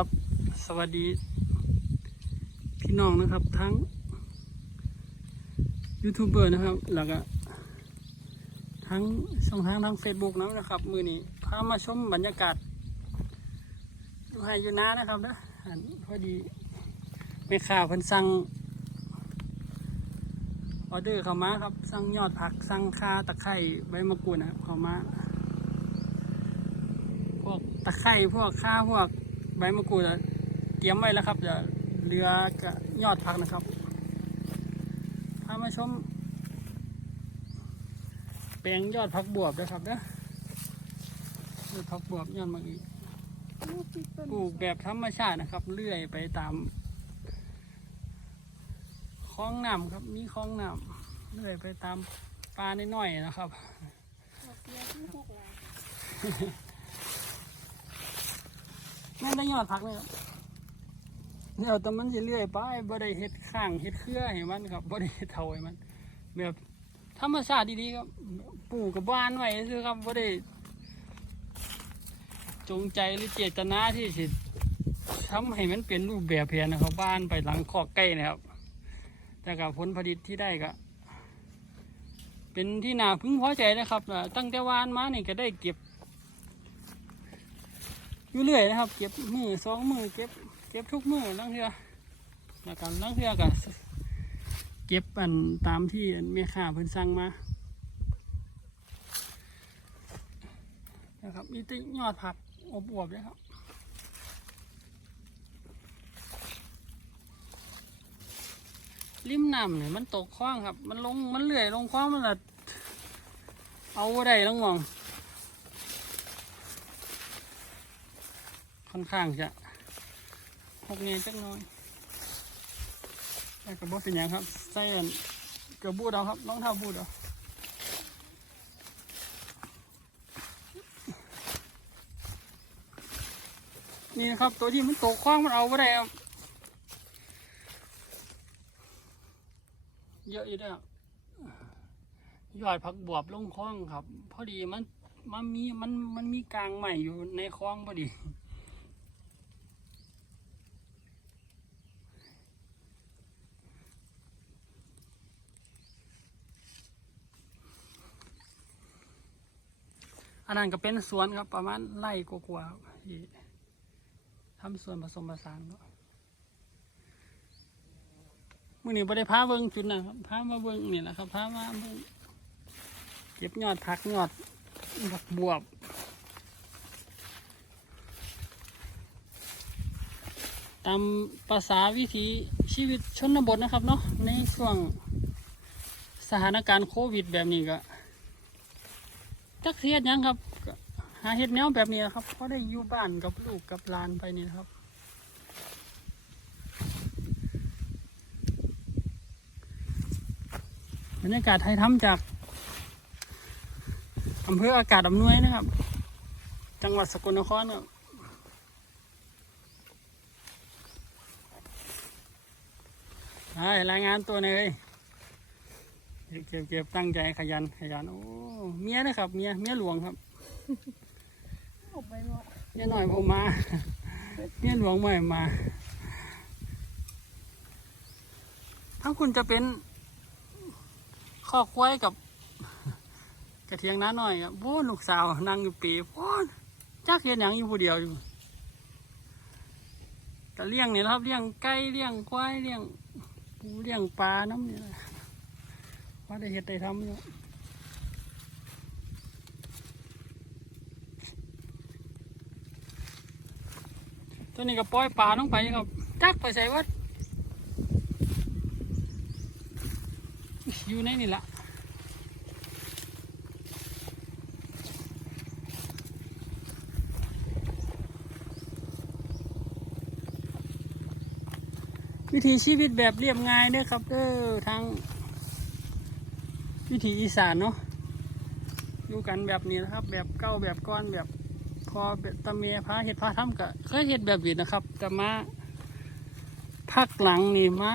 ครับ สวัสดี พี่น้องนะครับ ทั้งยูทูบเบอร์นะครับ แล้วก็ทั้งช่องทางทางเฟซบุ๊กนะครับ มือนี้พามาชมบรรยากาศอยู่ไฮยู่นานะครับนะอันพอดีแม่ค้าเพิ่นสั่งออเดอร์เข้ามาครับ สั่งยอดผัก สั่งคาตะไคร้ใบมะกรูดนะครับเข้ามา พวกตะไคร้พวกข้าพวก ใบมะกรูดอะเตรียมไว้แล้วครับจะเรือกับยอดผักนะครับพามาชม แปลงยอดผักบวบด้วยครับเด้อยอดผักบวบยอดมะอีปลูกแบบธรรมชาตินะครับ เลื่อยไปตามคลองน้ำครับ มีคลองน้ำเลื่อยไปตามปลาน้อยๆนะครับ ม่นได้ยอดพักเลยครับเดี๋ยวแต่มันจะเลื่อยไปบ่ได้เฮ็ดข้างเฮ็ดเครือให้มันครับบ่ได้เฮ็ดเท่าให้มัน แบบธรรมชาติดีๆครับปลูกกับบ้านไว้ซื่อครับบ่ได้จงใจหรือเจตนาที่สิทำให้มันเป็นรูปแบบเพียนะครับ บ้านไปหลังคอกไก่นะครับ แต่กับผลผลิตที่ได้ก็เป็นที่น่าพึงพอใจนะครับตั้งแต่วานมานี่ก็ได้เก็บ อยู่เรื่อยนะครับ เก็บมือสองมือเก็บเก็บทุกมือลังเทือแล้วกันลังเทือกันเก็บอันตามที่อันแม่ค้าเพิ่นสั่งมานะครับมีติยอดผักอบอวบเลยครับริมน้ำเนี่ยมันตกคว้างครับ มันลงมันเลื่อยลงคว้างมันละเอาได้ลงมอง ค่อนข้างจะหกเนียจักน้อยแต่กระบอกเป็นยังครับใส่อันกระบูดเอาครับรองเท้าบูดเอานี่นะครับ ตัวที่มันตกคว้างมันเอาไ่ได้ครับเยอะอยู่เด้ออยอดผักบวบลงคล้องครับ พอดีมันมันมีมันมันมีกลางใหม่อยู่ในคล้องพอดี อันนั้นก็เป็นสวนครับ ประมาณไร่กว่าๆที่ทำสวนผสมผสานเนาะมื่อนี้บ่ได้พาเบิ่งจุดนะครับพามาเบิ่งนี่แหละครับพามาเบิ่งเก็บยอดผักยอดผักบวบตามภาษาวิถีชีวิตชนบทนะครับเนาะในช่วงสถานการณ์โควิดแบบนี้ก็ จักเสียดยังครับหาเห็ดแนวแบบนี้ครับเพราะได้อยู่บ้านกับลูกกับหลานไปนี่ครับบรรยากาศไทยทำจากอำเภออากาศอำนวยนะครับ จังหวัดสกลนครครับใช่รายงานตัวหน่อย เลยเก็บเก็บเก็บตั้งใจขยันขยันโอ้เมียนะครับเมียเมียหลวงครับผมไปหมดเมียหน่อยผมมาเมียหลวงใหม่มาทั้งคุณจะเป็นคอกควายกับกระเทียงน้าหน่อยครับโบ้ลูกสาวนั่งอยู่ปีโบ้จักเห็นหยังอยู่ผู้เดียวอยู่แต่เลี้ยงเนี่ยนะครับเลี้ยงไก่เลี้ยงควายเลี้ยงปูเลี้ยงปลาน้ำนี่แหละว่าได้เห็ดได้ทำอยู่ตัวนี้ก็ปล่อยปลาลงไปครับจักไปใส่วัดอยู่ในนี่ละวิถีชีวิตแบบเรียบง่ายเด้อครับเออทาง วิถีอีสานเนาะอยู่กันแบบนี้นะครับ แบบเก้าแบบก้อนแบบพอแบบตะเมียพาเห็ดพาทำก็เคยเห็ดแบบนี้นะครับแต่มาภาคหลังนี่มา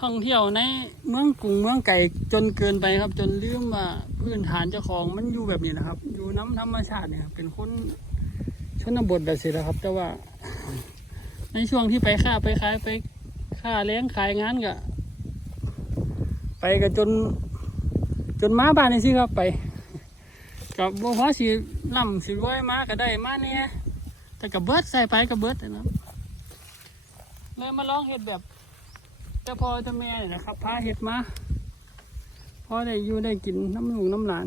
ท่องเที่ยวในเมืองกรุงเมืองไก่จนเกินไปครับ จนลืมว่าพื้นฐานเจ้าของมันอยู่แบบนี้นะครับ อยู่น้ำธรรมชาติเนี่ยครับเป็นคนชนบทแบบสิแล้วครับ แต่ว่า ในช่วงที่ไปค่าไปขายไปค่าเลี้ยงขายงานก็ กันจน จนมาบ้านนี่สิครับไปกับบัวหัวสีล่ำสีรวยมาก็ได้มาเนี่ยแต่กับเบิร์ดใส่ไปกับเบิร์ดนะเลยมาลองเห็ดแบบแต่พอจะแม่เนี่ยนะครับพาเห็ดมาพอได้อยู่ได้กินน้ำหนูน้ำหลาน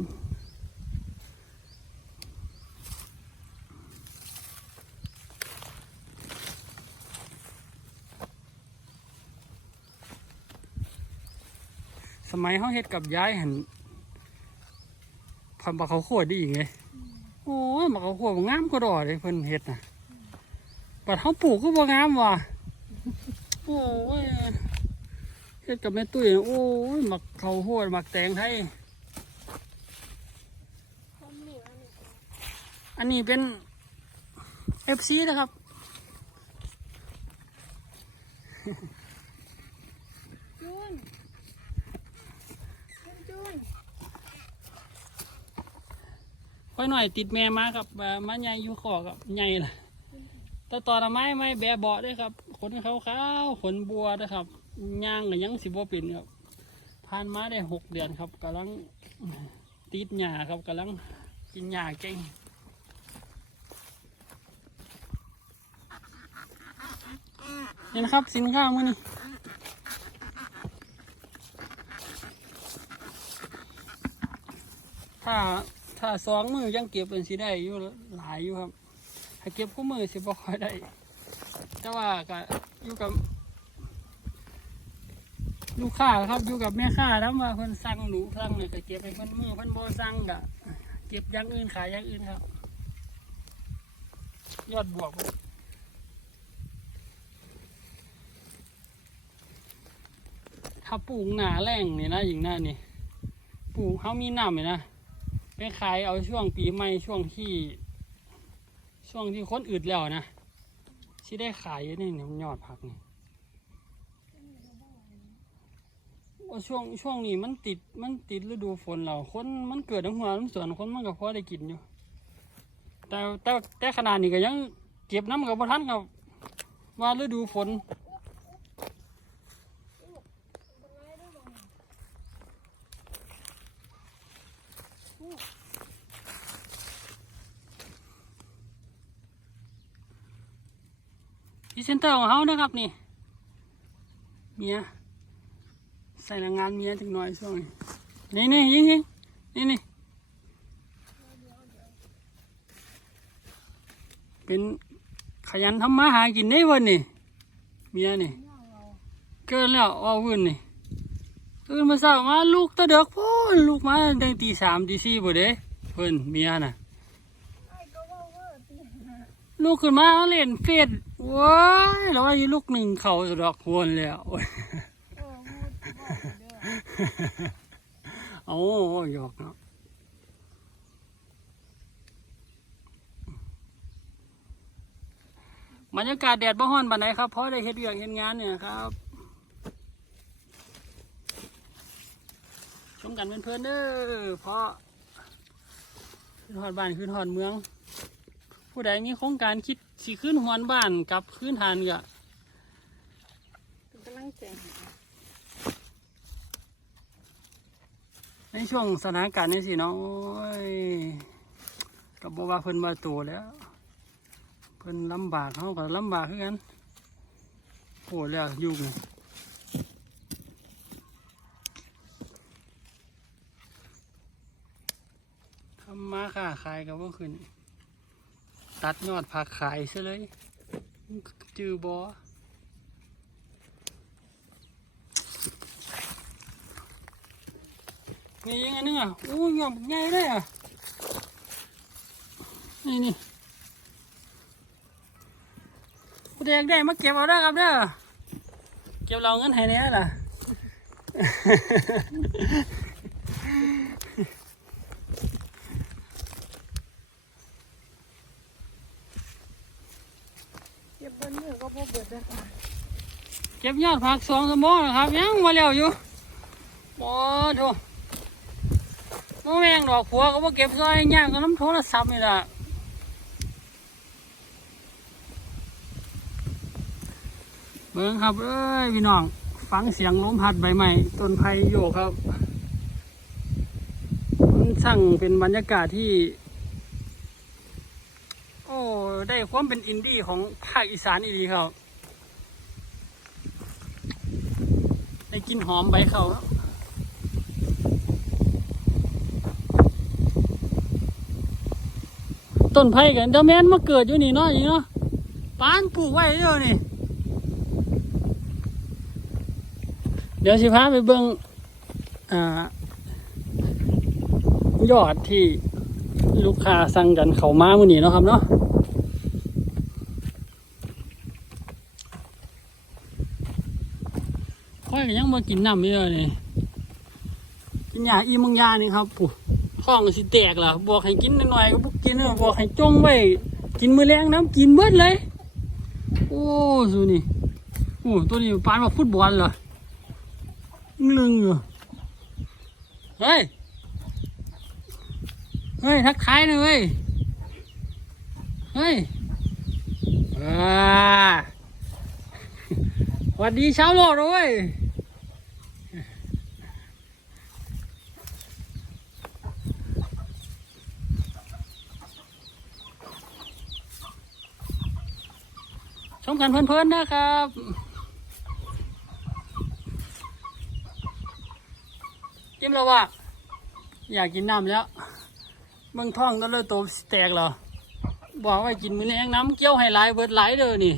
สมัยเขาเฮ็ดกับย้ายเห็นพันบักเขาขวโคตรดีอีกเลยโอ้ยบักเขาขวโคตรงามก็ดอเลยเพิ่นเฮ็ดนะบัดเขาปลูกก็บ่งามว่ะโอ้ยเฮ็ดกับแม่ตุ้ยโอ้ยหมักเขาวโคตรหมักแตงไทยอันนี้เป็น FC นะครับ จูนจูนจูน ค่อยหน่อยติดแม่มาครับมาใหญ่อยู่ขอกับใหญ่ล่ะต่ตอนเอาไม้ไม้แบะเบาด้วยครับ ขนขาวๆขนบัวนะครับย่างก็ยังสิบ่เป็นครับผ่านมาได้หกเดือนครับกำลังติดหญ้าครับกำลังกินหญ้าเก่งนี่นะครับสินค้ามือนี้ถ้า ถ้าสองมือยังเก็บเป็นสิได้อยู่หลายอยู่ครับถ้าเก็บคู่มือสิบ่ค่อยได้ แต่ว่าก็อยู่กับ ลูกค้าครับอยู่กับแม่ค้าแล้วมาเพิ่นสั่งหนูสั่งเลยก็เก็บให้เพิ่นมือเพิ่นบ่สั่งก็เก็บอย่างอื่นขายอย่างอื่นครับ ยอดบวกถ้าปลูกหนาแรงนี่นะอย่างหน้านี่ปลูกเขามีน้ำนี่นะ ไปขายเอาช่วงปีใหม่ช่วงที่ ช่วงที่คนอืดแล้วนะที่ได้ขายนี่เนี่ยยอดผักนี่ว่าช่วงช่วงนี้มันติดมันติดฤดูฝนแล้วคนมันเกิดทั้งหัวทั้งสวนคนมันก็พอได้กินอยู่ แต่แต่แต่ขนาดนี้ก็ยังเก็บน้ำกับบ่ทันครับว่าฤดูฝน พรีเซนเตอร์ของเขานะครับนี่เมียใส่แรงงานเมียถึงหน่อยช่วงนี้นี่นี่ยิงยิงนี่นี่เป็นขยันทำมาหากินได้วันนี่เมียนี่ย่างเราเกินแล้วว่าวุ่นนี่ตื่นมาเช้ามาลูกตะเด็กพ่นลูกมาตั้งตีสามตีสี่บ่เด้เพิ่นเมียน่ะไอ้ก็ว่าเว่าตีลูกขึ้นมาเล่นเฟซ ว้ายแล้วว่ายลูกหนึ่งเขาสะดอกพวนแล้วโอ้ยเออพูดบอกเด้อเอาหยอกเนาะบรรยากาศแดดบ่ฮ้อนปานไหนครับเพราะได้เฮ็ดเวียกเฮ็ดงานเนี่ยครับชมกันเป็นเพื่อนๆเด้อเพราะขึ้นหอดบ้านขึ้นหอดเมือง ผู้ใดมีโครงการคิด สิขึ้นหอนบ้านกับขึ้นทานก็เป็นกำลังใจในช่วงสถานการณ์นี้สิเนาะโอ้ยกับบอกว่าเพิ่นมาโตแล้ว เพิ่นลำบากเขาก็ลำบากคือกันโหแล้วยุ่งทำมาค้าขายก็บ่ขึ้น ตัดยอดผักขายซะเลยจือบอนี่ยังไงนึงอะโอ้ยยอดใหญ่เลยอะ นี่นี่ผู้ใดอยากได้มาเก็บเอาได้ครับเด้อ เก็บเราเงินให้เนี้ยล่ะ ยอดผักสองสมองนะครับ ยังมาแล้วอยู่โอดูมะแมงดอกขัวก็มาเก็บซอยย่างก็น้ำโทรศัพท์นี่และเบิ้งครับเอ้ยพี่น้องฟังเสียงลมพัดใบใหม่ต้นไผ่โยกครับมันสั่งเป็นบรรยากาศที่ โอ้ ได้ความเป็นอินดี้ของภาคอีสานอีกทีครับ ได้กินหอมใบเขาต้นไผ่กันเดยวแมนมาเกิดอยู่นี่เนาะนี่เนาะปานปลูกไว้เด้อนี่ เดี๋ยวสิพาไปเบิ่งอยอดที่ลูกค้าสั่งกันเขามามื้อนี้เนาะครับเนาะค่อยก็ยัง มากินน้ำอยู่เลยกินยาอีมังยานี่ครับปุ๊ท้องสิแตกล่ะบอกให้กินหน่อยก็บ่กินบอกให้จงไว้กินมือแรงน้ำกินเบิดเลย โอ้สุนี่โอ้ตัวนี้ปานว่าฟุตบอลเหรอลึงอยู่เฮ้ยเฮ้ยทักทายหน่อยเว้ยเฮ้ยอ่าสวัสดีชาวโลกเว้ย กันเพื่อนๆนะครับยิ้มแล้วว่าอยากกินน้ำแล้วเมืองท้องก็เลยโตแตกเหรอบอกว่ากินมื้อแรงน้ำเกี้ยวให้หลายเบิดหลายเด้อนี่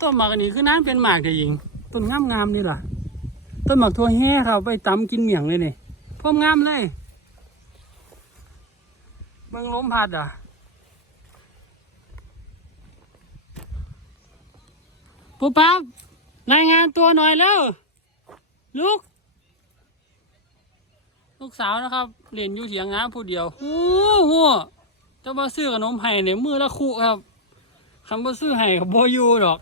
ต้นหมากอันนี้คือน้ำเป็นหมากเดียหญิงต้นงามๆนี่ล่ะ ต้นหมากทั่วแห่ครับไปตำกินเหมียงเลยนี่พร้อมงามเลยเบิ่งล้มพัดอะปุ๊บปั๊บรายงานตัวหน่อยแล้วลูก ลูกสาวนะครับเรียนอยู่เถียงนาผู้เดียวโอ้โหจะมาซื้อขนมไห้เนี่ยมือละคู่ครับคำว่าซื้อไห้กับโบอยูดอก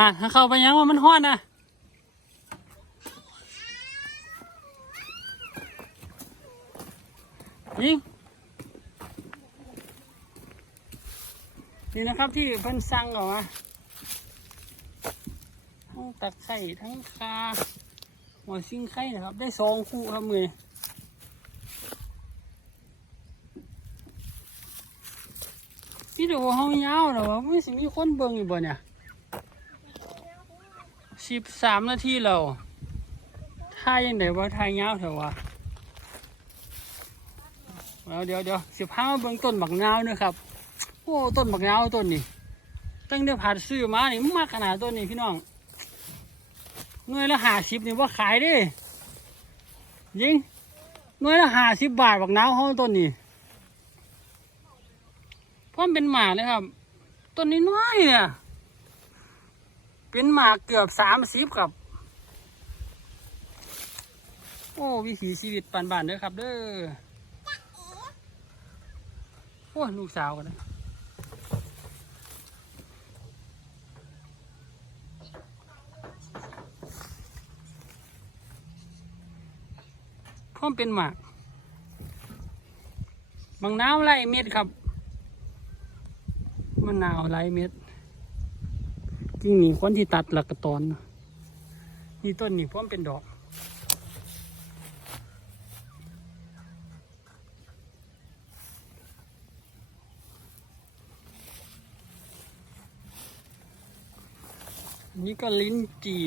ฮะถ้าเข้าไปยังว่ามันฮ้อนนะยิงนี่นะครับที่เพิ่นสั่งออกมาทั้งตะไคร่ทั้งคาหัวซิงไข่นะครับ ได้สองคู่ครับมือพี่ดูเขายาวเหรอวะไม่สิมีคนเบิ่งอยู่บ่เนี่ย สิบสามนาทีแล้วท่ายังไงว่าท่ายาวเถอะวะเอาเดี๋ยวเดี๋ยวสิบห้าเบื้องต้นบักนาวนะครับ โอ้ต้นบักนาวต้นนี้ตั้งแต่ผ่านซื้อมานี่มันมากขนาดต้นนี้พี่น้องหน่วยละห้าสิบนี่ว่าขายดิยิงหน่วยละห้าสิบบาทบักนาวเขาต้นนี้เพราะมันเป็นหมาเลยครับ ต้นนี้น้อยเนี่ย เป็นหมากเกือบสามสิบครับ โอ้วิถีชีวิตปานบ้านๆเด้อครับ เด้อโอ้ลูกสาวกันนะพ่อมเป็นหมากบางนาวไรเม็ดครับมะนหนาวไรเม็ด จริงนี่คนที่ตัดหลักกระตอนนะนี่ต้นนี่พร้อมเป็นดอกนี่ก็ลิ้นจี่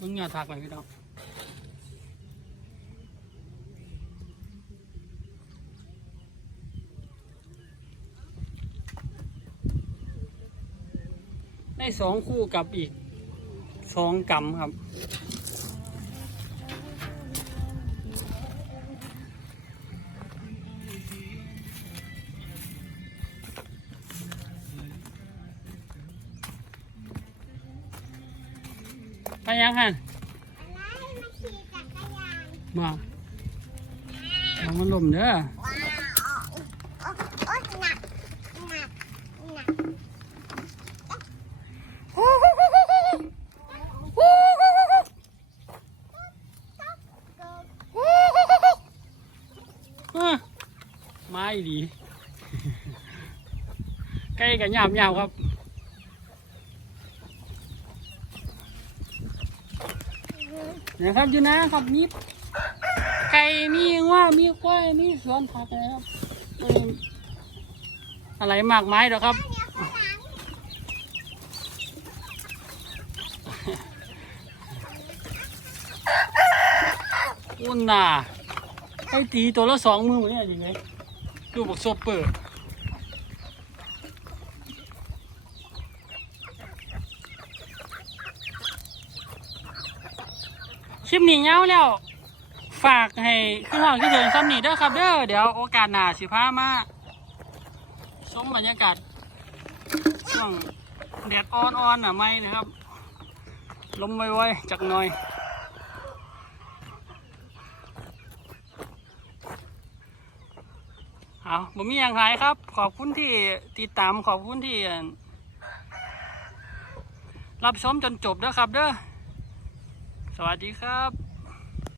มึงอย่าทักไปพี่น้อง ได้สองคู่กับอีกสองกำครับ ไปยังหันมาเอามันลมเด้อโอ๊ยหนักหนักหนัก อะมาอี ดีไก่กับยามยาวครับเนี่ยครับอยู่นะครับมีไก่มีว่ามีกล้วยมีสวนผักนะครับอะไรมากมายหรอครับอุ่นน่ะไอ้ตีตัวละสองมือหมดเนี่ยยังไง ดูบอกโซเปอร์คลิปนี้เงาแล้ว ฝากให้พี่น้องที่เดินซ้ำนี่เด้อครับเด้อเดี๋ยวโอกาสหน้าสิพามาชมบรรยากาศช่วงแดดอ่อนๆน่ะไม่นะครับ ลมไวๆจักหน่อย เอาผมมีอย่างไรครับ ขอบคุณที่ติดตามขอบคุณที่ รับชมจนจบเด้อครับเด้อสวัสดีครับ